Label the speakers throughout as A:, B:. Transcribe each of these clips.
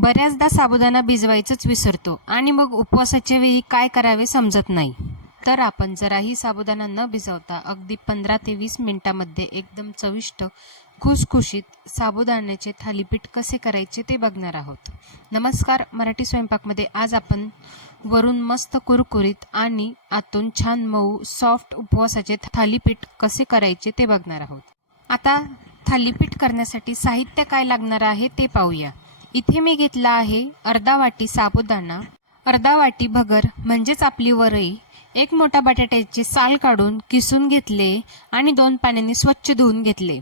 A: बऱ्याचदा साबुदाणा भिजवायचंच विसरतो आणि मग उपवासाच्या वेळी काय करावे समजत नाही. तर आपण जराही साबुदाणा न भिजवता अगदी पंधरा ते वीस मिनिटामध्ये एकदम चविष्ट खुसखुशीत साबुदाण्याचे थालीपीठ कसे करायचे ते बघणार आहोत. नमस्कार मराठी स्वयंपाकमध्ये आज आपण वरून मस्त कुरकुरीत आणि आतून छान मऊ सॉफ्ट उपवासाचे थालीपीठ कसे करायचे ते बघणार आहोत. आता थालीपीठ करण्यासाठी साहित्य काय लागणार आहे ते पाहूया. इथे मी घेतला आहे अर्धा वाटी साबुदाणा अर्धा वाटी भगर म्हणजेच आपली वरई. एक मोठा बटाट्याची साल काढून किसून घेतले आणि दोन पाण्याने स्वच्छ धुवून घेतले.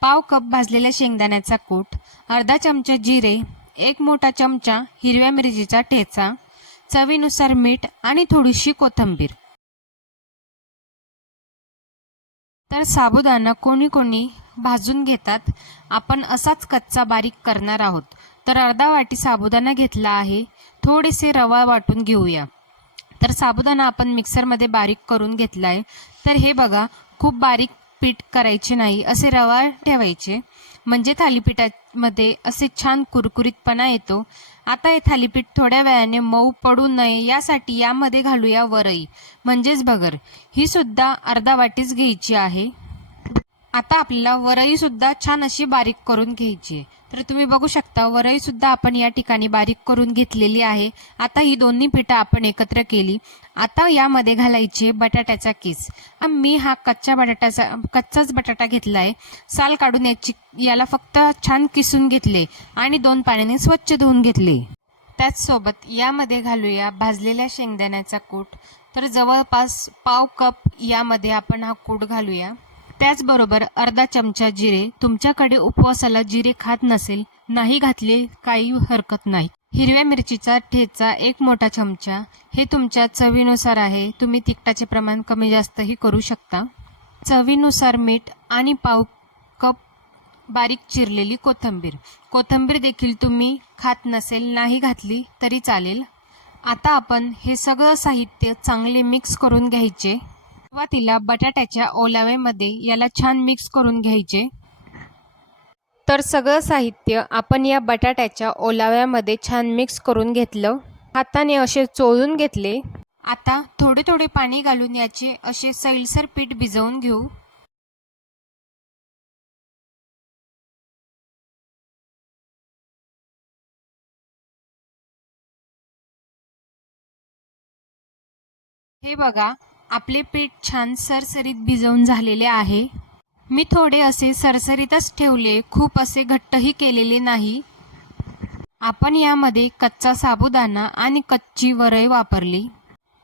A: पाव कप भाजलेल्या शेंगदाण्याचा कूट अर्धा चमचा जिरे एक मोठा चमचा हिरव्या मिरचीचा ठेचा चवीनुसार मीठ आणि थोडीशी कोथिंबीर. तर साबुदाणा कोणी कोणी भाजून घेतात. आपण असाच कच्चा बारीक करणार आहोत. तर अर्धा वाटी साबुदाणा घेतला आहे. थोडेसे रवा वाटून घेऊया. तर साबुदाणा आपण मिक्सरमध्ये बारीक करून घेतला आहे तर हे बघा खूप बारीक पीठ करायचे नाही असे रवा ठेवायचे. म्हणजे थालीपीठामध्ये असे छान कुरकुरीतपणा येतो. आता हे थालीपीठ थोड्या वेळाने मऊ पडू नये यासाठी यामध्ये घालूया वरई. म्हणजेच भगर ही सुद्धा अर्धा वाटीच घ्यायची आहे. आता आपल्याला वरई सुद्धा छान अशी बारीक करून घ्यायची आहे. तर तुम्ही बघू शकता वरई सुद्धा आपण या ठिकाणी बारीक करून घेतलेली आहे. आता ही दोन्ही पिठं आपण एकत्र केली. आता यामध्ये घालायचे बटाट्याचा किस. मी हा कच्च्या बटाट्याचा कच्चाच बटाटा घेतला आहे. साल काढून याची याला फक्त छान किसून घेतले आणि दोन पाण्याने स्वच्छ धुवून घेतले. त्याचसोबत यामध्ये घालूया भाजलेल्या शेंगदाण्याचा कूट. तर जवळपास पाव कप यामध्ये आपण हा कूट घालूया. त्याचबरोबर अर्धा चमचा जिरे तुमच्याकडे उपवासाला जिरे खात नसेल नाही घातले काही हरकत नाही. हिरव्या मिरचीचा ठेचा एक मोठा चमचा हे तुमच्या चवीनुसार आहे तुम्ही तिखटाचे प्रमाण कमी जास्तही करू शकता. चवीनुसार मीठ आणि पाव कप बारीक चिरलेली कोथिंबीर. कोथिंबीर देखील तुम्ही खात नसेल नाही घातली तरी चालेल. आता आपण हे सगळं साहित्य चांगले मिक्स करून घ्यायचे. सुरुवातीला बटाट्याच्या ओलाव्यामध्ये याला छान मिक्स करून घ्यायचे. तर सगळं साहित्य आपण या बटाट्याच्या ओलाव्यामध्ये छान मिक्स करून घेतलं. हाताने असे चोळून घेतले. आता थोडे थोडे पाणी घालून याचे असे सैलसर पीठ भिजवून घेऊ. हे बघा आपले पीठ छान सरसरीत भिजवून झालेले आहे. मी थोडे असे सरसरीतच ठेवले खूप असे घट्टही केलेले नाही. आपण यामध्ये कच्चा साबुदाणा आणि कच्ची वरई वापरली.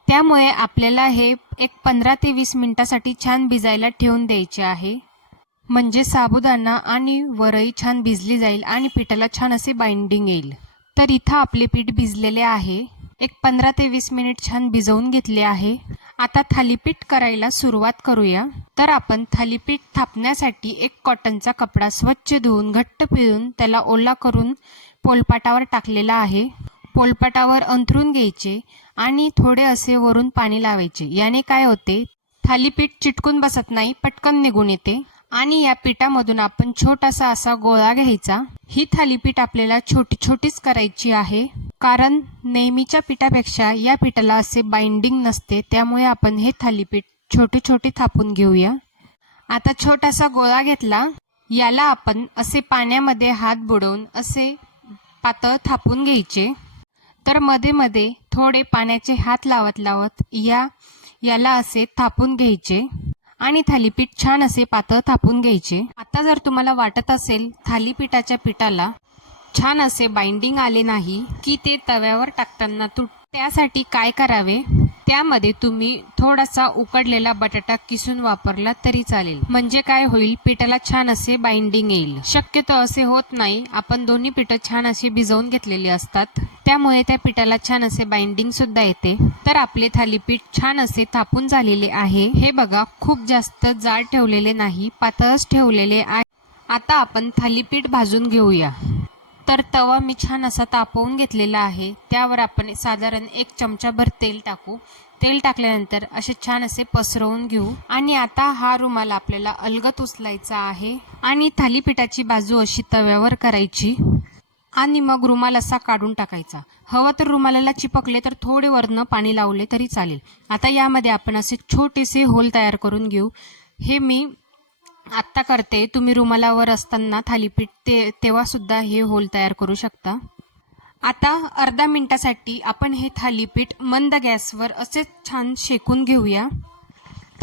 A: त्यामुळे आपल्याला हे एक पंधरा ते वीस मिनटासाठी छान भिजायला ठेवून द्यायचे आहे. म्हणजे साबुदाणा आणि वरई छान भिजली जाईल आणि पिठाला छान असे बाइंडिंग येईल. तर इथं आपले पीठ भिजलेले आहे. एक पंधरा ते वीस मिनिट छान भिजवून घेतले आहे. आता थालीपीठ करायला सुरुवात करूया. तर आपण थालीपीठ थापण्यासाठी एक कॉटनचा कपडा स्वच्छ धुवून घट्ट पिळून त्याला ओला करून पोलपाटावर टाकलेला आहे. पोलपाटावर अंथरून घ्यायचे आणि थोडे असे वरून पाणी लावायचे. याने काय होते? थालीपीठ चिटकून बसत नाही पटकन निघून येते. आणि या पिठामधून आपण छोटासा असा गोळा घ्यायचा. ही थालीपीठ आपल्याला छोटी छोटीच करायची आहे. कारण नेहमीच्या पिठापेक्षा या पिठाला असे बाइंडिंग नसते त्यामुळे आपण हे थालीपीठ छोटे छोटे थापून घेऊया. आता छोटासा गोळा घेतला. याला आपण असे पाण्यामध्ये हात बुडवून असे पातळ थापून घ्यायचे. तर मध्ये मध्ये थोडे पाण्याचे हात लावत लावत या याला असे थापून घ्यायचे आणि थालीपीठ छान असे पातळ थापून घ्यायचे. आता जर तुम्हाला वाटत असेल थालीपीठाच्या पिठाला छान असे बाइंडिंग आले नाही की ते तव्यावर टाकताना तुट त्यासाठी काय करावे? त्यामध्ये तुम्ही थोडासा उकडलेला बटाटा किसून वापरला तरी चालेल. म्हणजे काय होईल? पिठाला छान असे बाइंडिंग येईल. शक्यतो असे होत नाही. आपण दोन्ही पिठं छान अशी भिजवून घेतलेली असतात. त्यामुळे त्या पिठाला छान असे बाइंडिंग सुद्धा येते. तर आपले थालीपीठ छान असे थापून झालेले आहे. हे बघा खूप जास्त जाड ठेवलेले नाही पातळच ठेवलेले आहे. आता आपण थालीपीठ भाजून घेऊया. तर तवा मी छान असा तापवून घेतलेला आहे. त्यावर आपण साधारण एक चमचाभर तेल टाकू. तेल टाकल्यानंतर असे छान असे पसरवून घेऊ. आणि आता हा रुमाल आपल्याला अलगत उचलायचा आहे. आणि थालीपीठाची बाजू अशी तव्यावर करायची. आणि मग रुमाल असा काढून टाकायचा. हवं तर रुमालाला चिपकले तर थोडे वरनं पाणी लावले तरी चालेल. आता यामध्ये आपण असे छोटेसे होल तयार करून घेऊ. हे मी आत्ता करते. तुम्ही रुमालावर असताना थालीपीठ ते तेव्हासुद्धा हे होल तयार करू शकता. आता अर्धा मिनटासाठी आपण हे थालीपीठ मंद गॅसवर असेच छान शेकून घेऊया.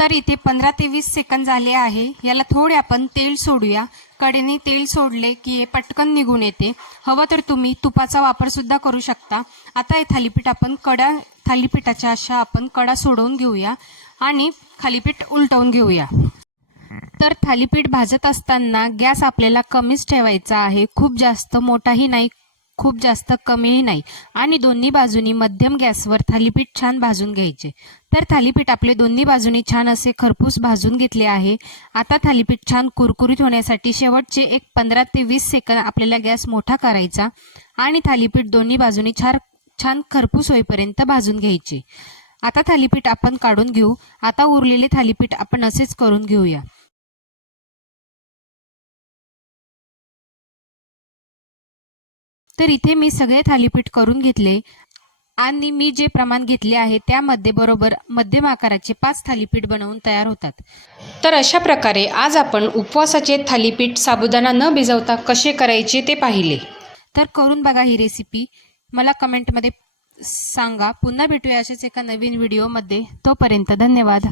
A: तर इथे पंधरा ते वीस सेकंद झाले आहे. याला थोडे आपण तेल सोडूया. कडेने तेल सोडले की हे पटकन निघून येते. हवं तर तुम्ही तुपाचा वापरसुद्धा करू शकता. आता हे थालीपीठ आपण कडा थालीपीठाच्या अशा आपण कडा सोडवून घेऊया आणि थालीपीठ उलटवून घेऊया. तर थालीपीठ भाजत असताना गॅस आपल्याला कमीच ठेवायचा आहे. खूप जास्त मोठाही नाही खूप जास्त कमीही नाही. आणि दोन्ही बाजूनी मध्यम गॅसवर थालीपीठ छान भाजून घ्यायचे. तर थालीपीठ आपले दोन्ही बाजूनी छान असे खरपूस भाजून घेतले आहे. आता थालीपीठ छान कुरकुरीत होण्यासाठी शेवटचे एक पंधरा ते वीस सेकंद आपल्याला गॅस मोठा करायचा आणि थालीपीठ दोन्ही बाजूनी छान छान खरपूस होईपर्यंत भाजून घ्यायचे. आता थालीपीठ आपण काढून घेऊ. आता उरलेले थालीपीठ आपण असेच करून घेऊया. तर इथे मी सगळे थालीपीठ करून घेतले. आणि मी जे प्रमाण घेतले आहे त्यामध्ये बरोबर मध्यम आकाराचे पाच थालीपीठ बनवून तयार होतात.
B: तर अशा प्रकारे आज आपण उपवासाचे थालीपीठ साबुदाणा न भिजवता कसे करायचे ते पाहिले.
A: तर करून बघा ही रेसिपी मला कमेंटमध्ये सांगा. पुन्हा भेटूया अशाच एका नवीन व्हिडिओमध्ये तोपर्यंत धन्यवाद.